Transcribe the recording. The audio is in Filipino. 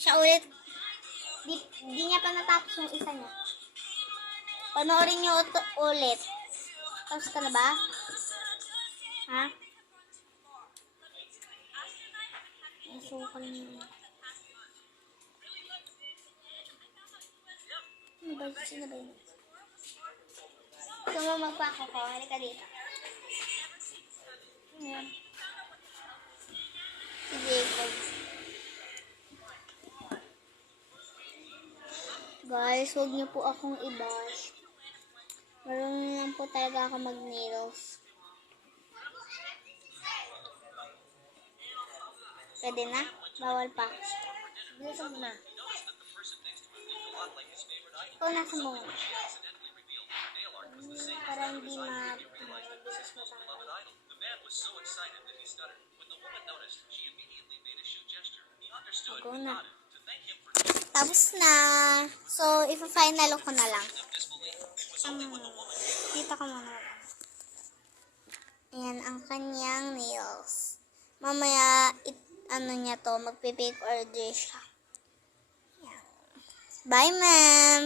siya ulit. Di niya pa natapos yung isa niya. Panoorin niyo ulit. Tapos ka na ba? Ha? Nasukal niyo. Ano ba? Sino ba yun? Gusto mo magpako ko? Halika dito. Ayan. Si Jacob. Guys, huwag niyo po akong i-bash. Marunong lang po talaga ako mag-nails. Pwede na? Bawal pa. Bilisan mo na. Ikaw nasa mo. Para hindi mabilis matanggal. Go na. Tapos na. So, ipa-final ko na lang. Dito ka muna. Ayan ang kanyang nails. Mamaya, niya to, magpipake order siya. Ayan. Bye, ma'am!